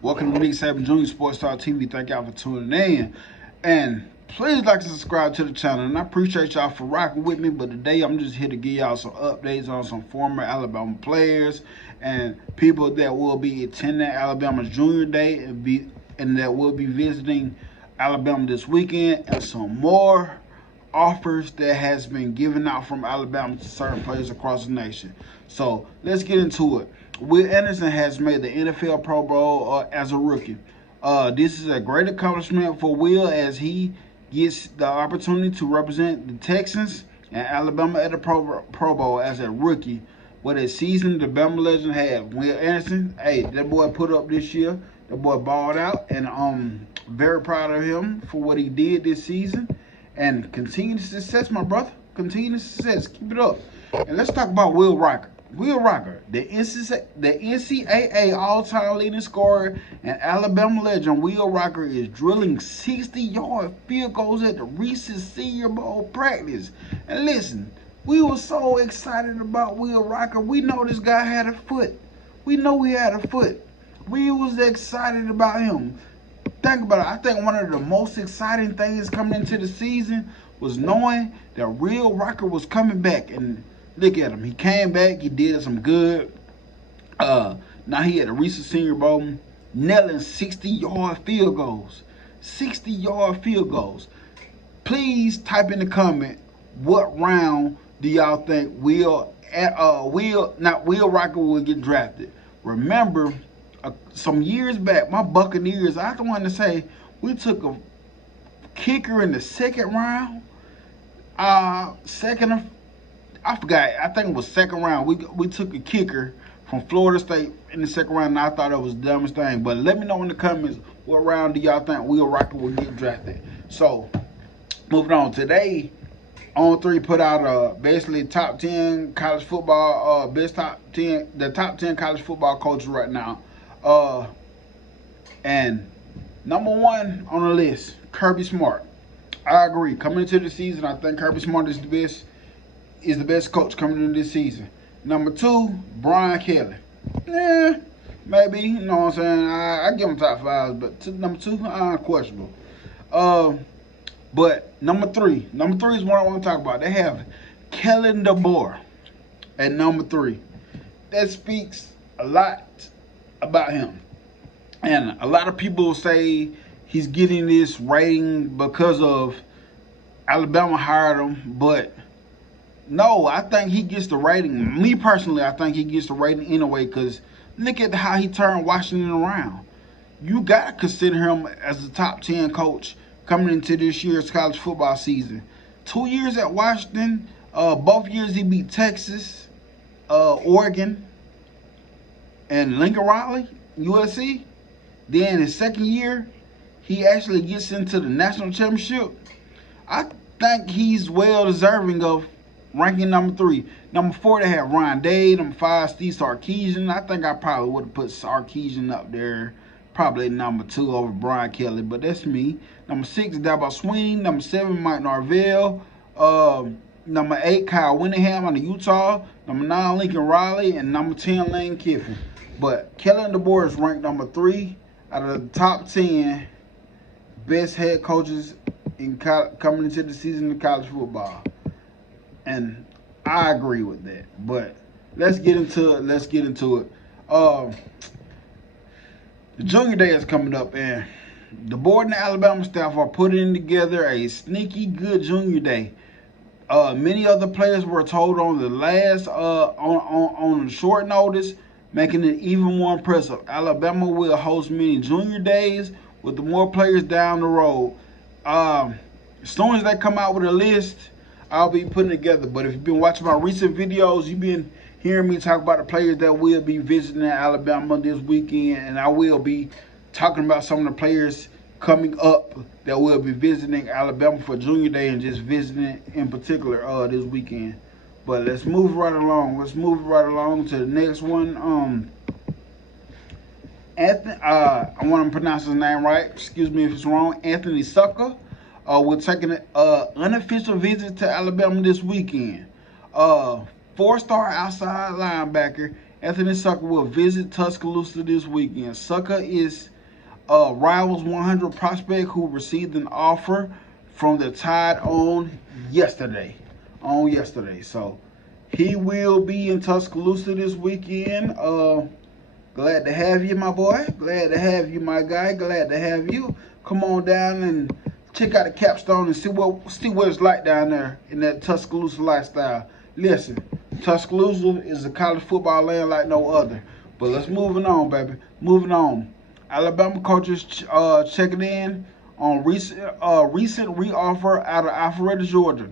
Welcome to Nick Saban Jr. Sports Star TV. Thank y'all for tuning in. And please like to subscribe to the channel. And I appreciate y'all for rocking with me. But today I'm just here to give y'all some updates on some former Alabama players and people that will be attending Alabama's Junior Day and that will be visiting Alabama this weekend, and some more offers that has been given out from Alabama to certain players across the nation. So let's get into it. Will Anderson has made the NFL Pro Bowl as a rookie. This is a great accomplishment for Will as he gets the opportunity to represent the Texans and Alabama at the Pro Bowl as a rookie. What a season the Bama legend had. Will Anderson, hey, that boy put up this year. That boy balled out, and I'm very proud of him for what he did this season. And continue success, my brother. Continue success. Keep it up. And let's talk about Will Riker. Will Riker, the NCAA all-time leading scorer and Alabama legend, Will Riker is drilling 60-yard field goals at the recent Senior Bowl practice. And listen, we were so excited about Will Riker. We know this guy had a foot. We know he had a foot. We was excited about him. Think about it. I think one of the most exciting things coming into the season was knowing that Will Riker was coming back. And look at him. He came back. He did some good. Now he had a recent Senior Bowl, nailing 60-yard field goals. 60-yard field goals. Please type in the comment what round do y'all think Will Riker will get drafted. Remember, some years back, my Buccaneers, I don't want to say, we took a kicker in the second round. I forgot. I think it was second round. We took a kicker from Florida State in the second round, and I thought it was the dumbest thing. But let me know in the comments what round do y'all think Will Riker will get drafted. So, moving on. Today, On 3 put out basically top 10 college football, the top 10 college football coaches right now. And number 1 on the list, Kirby Smart. I agree. Coming into the season, I think Kirby Smart is the best coach coming into this season. Number 2, Brian Kelly. Maybe, you know what I'm saying? I give him top 5, but number 2, questionable. But number 3 is what I want to talk about. They have Kellen DeBoer at number 3. That speaks a lot about him. And a lot of people say he's getting this rating because of Alabama hired him, but no, I think he gets the rating. Me personally, I think he gets the rating anyway, because look at how he turned Washington around. You got to consider him as a top 10 coach coming into this year's college football season. 2 years at Washington, both years he beat Texas, Oregon, and Lincoln Riley, USC. Then his second year, he actually gets into the national championship. I think he's well deserving of ranking number 3. Number 4, they have Ryan Day. Number 5, Steve Sarkisian. I think I probably would have put Sarkisian up there, probably number 2 over Brian Kelly, but that's me. Number 6, Dabo Swinney. Number 7, Mike Norvell. Number 8, Kyle Whittingham out of Utah. Number 9, Lincoln Riley. And number 10, Lane Kiffin. But Kellen DeBoer is ranked number 3 out of the top 10 best head coaches coming into the season of college football. And I agree with that. But let's get into it. The Junior Day is coming up, and the board and the Alabama staff are putting together a sneaky good Junior Day. Many other players were told on the last on short notice, making it even more impressive. Alabama will host many Junior Days with the more players down the road. As soon as they come out with a list, I'll be putting it together. But if you've been watching my recent videos, you've been hearing me talk about the players that will be visiting Alabama this weekend, and I will be talking about some of the players coming up that will be visiting Alabama for Junior Day and just visiting in particular this weekend. But let's move right along. Let's move right along to the next one. I want to pronounce his name right. Excuse me if it's wrong. Anthony Sucker. We're taking an unofficial visit to Alabama this weekend. 4-star outside linebacker Anthony Sucker will visit Tuscaloosa this weekend. Sucker is Rivals 100 prospect who received an offer from the Tide yesterday. On yesterday. So he will be in Tuscaloosa this weekend. Glad to have you, my boy. Glad to have you, my guy. Glad to have you. Come on down and check out the capstone and see what it's like down there in that Tuscaloosa lifestyle. Listen, Tuscaloosa is a college football land like no other. But let's moving on, baby. Moving on. Alabama coaches checking in on recent reoffer out of Alpharetta, Georgia.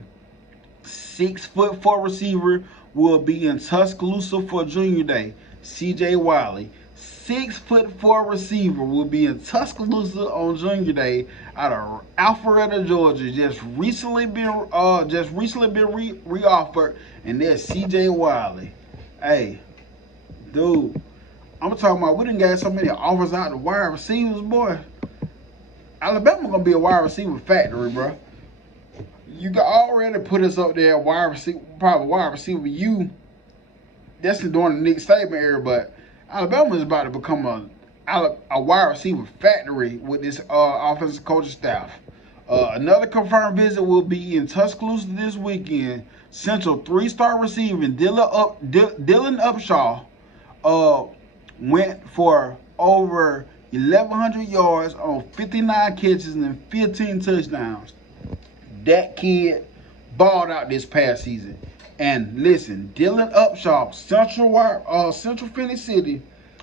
6'4" receiver will be in Tuscaloosa for Junior Day. C.J. Wiley. 6'4" receiver will be in Tuscaloosa on Junior Day out of Alpharetta, Georgia. Just recently been reoffered, and there's C.J. Wiley. Hey, dude, I'm talking about we done got so many offers out to wide receivers, boy. Alabama gonna be a wide receiver factory, bro. You got already put us up there, wide receiver, probably wide receiver. That's during the Nick Saban era, but Alabama is about to become a wide receiver factory with this offensive coaching staff. Another confirmed visit will be in Tuscaloosa this weekend. Central 3-star receiver Dylan Upshaw went for over 1,100 yards on 59 catches and 15 touchdowns. That kid balled out this past season. And listen, Dylan Upshaw, Central Phoenix City,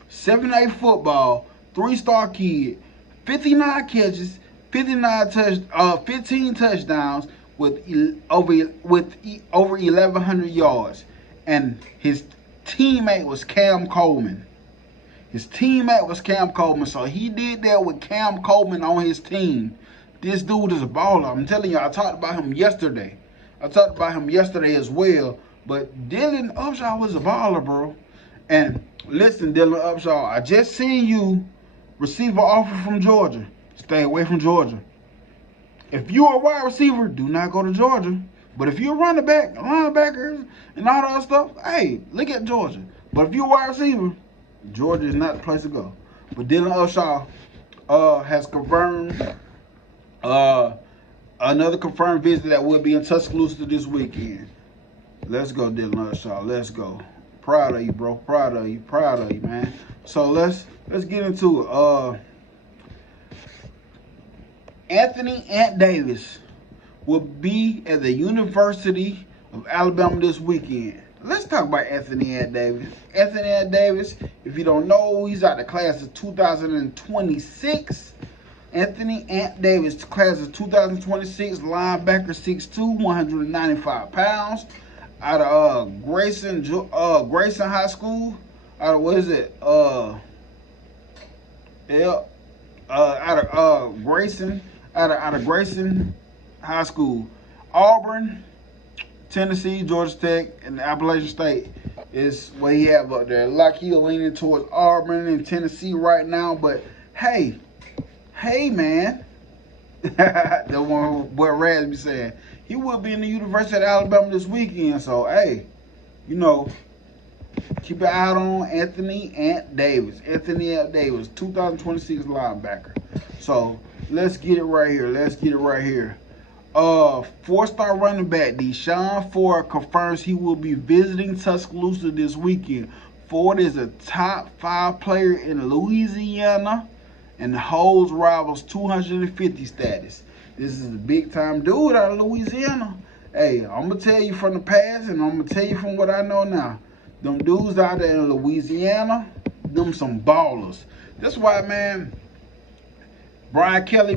7A football, 3-star kid, 59 catches, 15 touchdowns with over 1,100 yards. And his teammate was Cam Coleman. So he did that with Cam Coleman on his team. This dude is a baller. I'm telling you, I talked about him yesterday. As well. But Dylan Upshaw was a baller, bro. And listen, Dylan Upshaw, I just seen you receive an offer from Georgia. Stay away from Georgia. If you're a wide receiver, do not go to Georgia. But if you're a running back, linebackers, and all that other stuff, hey, look at Georgia. But if you're a wide receiver, Georgia is not the place to go. But Dylan Upshaw has confirmed another confirmed visit that will be in Tuscaloosa this weekend. Let's go, Dylan Upshaw. Let's go. Proud of you, bro. Proud of you, man. So let's get into it. Anthony Ant Davis will be at the University of Alabama this weekend. Let's talk about Anthony Ant Davis. Anthony Ant Davis, if you don't know, he's out of the class of 2026. Anthony Ant Davis, class of 2026, linebacker, 6'2", 195 pounds, out of Grayson High School. Out of what is it? Out of Grayson High School, Auburn, Tennessee, Georgia Tech, and Appalachian State is what he have up there. Like he's leaning towards Auburn and Tennessee right now, but hey, man, the one what Raz be saying, he will be in the University of Alabama this weekend. So hey, keep an eye on Anthony Ant Davis. 2026 linebacker. So let's get it right here. 4-star running back Deshaun Ford confirms he will be visiting Tuscaloosa this weekend. Ford is a top 5 player in Louisiana and holds Rivals 250 status. This is a big time dude out of Louisiana. Hey, I'm going to tell you from the past and I'm going to tell you from what I know now. Them dudes out there in Louisiana, them some ballers. That's why, man, Brian Kelly,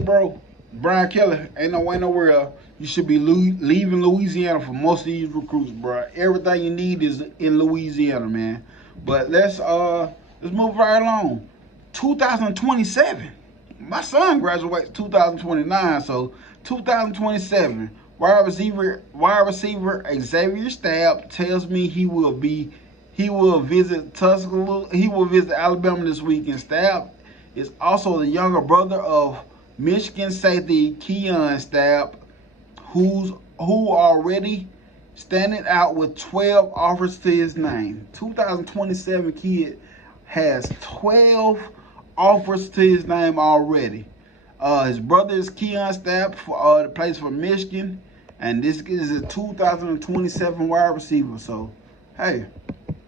ain't no way nowhere else. You should be leaving Louisiana for most of these recruits, bro. Everything you need is in Louisiana, man. But let's move right along. 2027. My son graduates 2029, so 2027. Wide receiver Xavier Stab tells me he will visit Tuscaloosa. He will visit Alabama this weekend. Stab is also the younger brother of Michigan safety Keon Stab, who already standing out with 12 offers to his name. 2027 kid has 12 offers to his name already. His brother is Keon Stapp, that plays for Michigan, and this is a 2027 wide receiver. So, hey,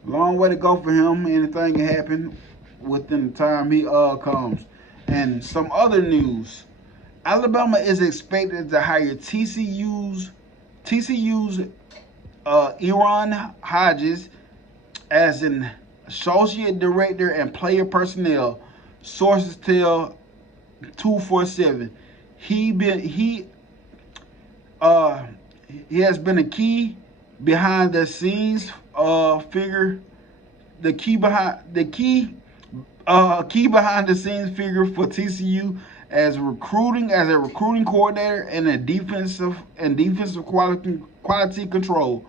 long way to go for him. Anything can happen within the time he comes. And some other news: Alabama is expected to hire TCU's Aaron Hodges as an associate director and player personnel. Sources tell 247. He has been a key behind the scenes figure. Key behind the scenes figure for TCU as a recruiting coordinator and a defensive quality control.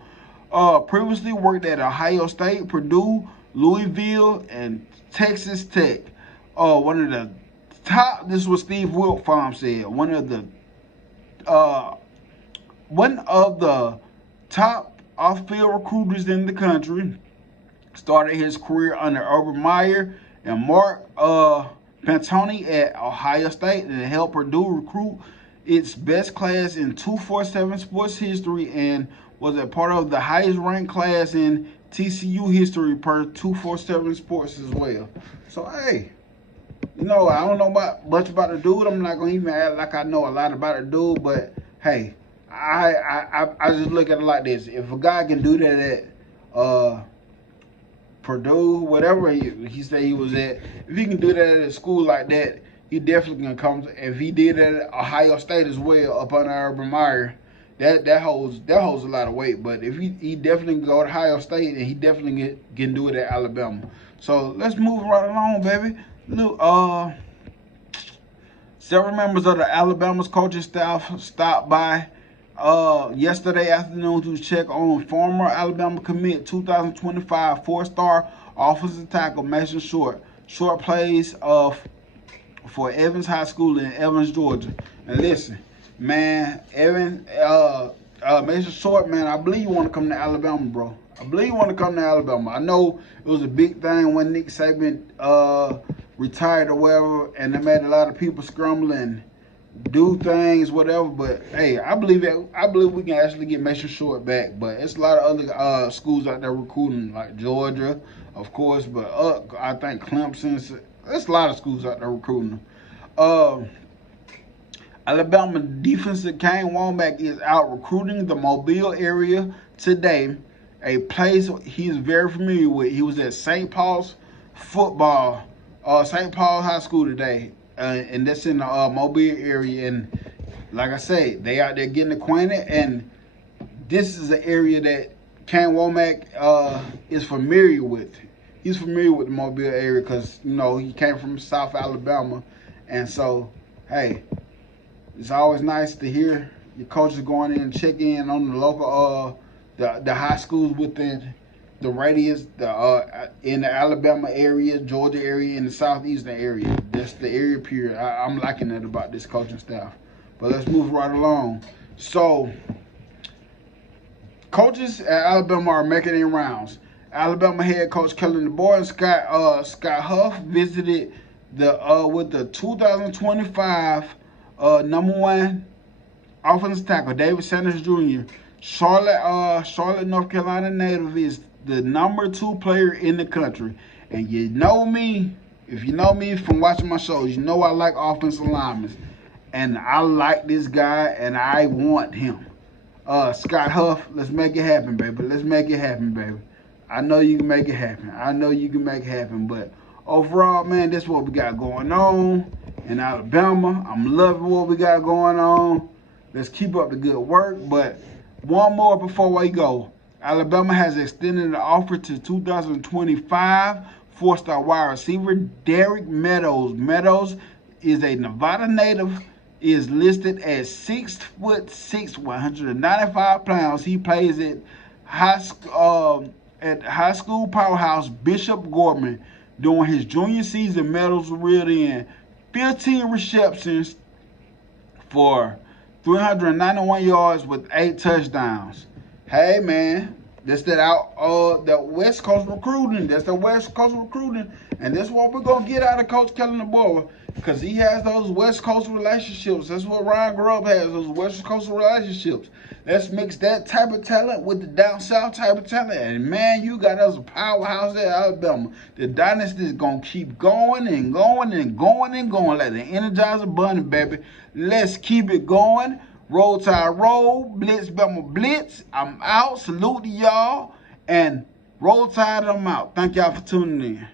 Previously worked at Ohio State, Purdue, Louisville, and Texas Tech. One of the top. This is what Steve Wiltfong said. One of the top off-field recruiters in the country. Started his career under Urban Meyer and Mark Pantoni at Ohio State, and helped Purdue recruit its best class in 247 sports history, and was a part of the highest ranked class in TCU history per 247 sports as well. So, hey, I don't know much about the dude. I'm not gonna even act like I know a lot about the dude, but hey, I just look at it like this: if a guy can do that at Purdue, whatever he said he was at, if he can do that at a school like that, he definitely can come. If he did that at Ohio State as well, up under Urban Meyer, that holds a lot of weight. But if he definitely can go to Ohio State, and he definitely can do it at Alabama. So let's move right along, baby. Look, several members of the Alabama's coaching staff stopped by yesterday afternoon to check on former Alabama commit 2025 four-star offensive tackle Mason Short. Short plays for Evans High School in Evans, Georgia. And listen, man, Mason Short, man, I believe you want to come to Alabama, bro. I believe you want to come to Alabama. I know it was a big thing when Nick Saban retired or whatever, and it made a lot of people scramble and do things, whatever. But hey, I believe we can actually get Mason Short back. But it's a lot of other schools out there recruiting, like Georgia, of course. But I think Clemson. There's a lot of schools out there recruiting. Alabama defensive Kane Wommack is out recruiting the Mobile area today, a place he's very familiar with. He was at St. Paul's St. Paul High School today, and that's in the Mobile area. And like I say, they out there getting acquainted, and this is an area that Kane Wommack is familiar with. He's familiar with the Mobile area because, he came from South Alabama. And so, hey, it's always nice to hear your coaches going in and checking in on the local, the high schools within the radius, in the Alabama area, Georgia area, and the southeastern area. That's the area period. I'm liking that about this coaching staff. But let's move right along. So, coaches at Alabama are making their rounds. Alabama head coach Kellen DeBoer and Scott Huff visited with the 2025 number one offensive tackle David Sanders Jr. Charlotte, North Carolina native is the number 2 player in the country. And you know me, if you know me from watching my shows, you know I like offensive linemen. And I like this guy, and I want him. Scott Huff, let's make it happen, baby. Let's make it happen, baby. I know you can make it happen. But overall, man, this is what we got going on in Alabama. I'm loving what we got going on. Let's keep up the good work. But one more before we go. Alabama has extended an offer to 2025 four-star wide receiver Derek Meadows. Meadows is a Nevada native, is listed at 6'6", 195 pounds. He plays at high school powerhouse Bishop Gorman. During his junior season, Meadows reeled in 15 receptions for 391 yards with 8 touchdowns. Hey man, this that West Coast recruiting. That's the West Coast recruiting, and that's what we're gonna get out of Coach Kellen DeBoer, because he has those West Coast relationships. That's what Ryan Grubb has, those West Coast relationships. Let's mix that type of talent with the down south type of talent, and man, you got us a powerhouse at Alabama. The dynasty is gonna keep going and going and going and going like the Energizer Bunny, baby. Let's keep it going. Roll Tide Roll, Blitz Bama Blitz. I'm out. Salute to y'all. And Roll Tide, I'm out. Thank y'all for tuning in.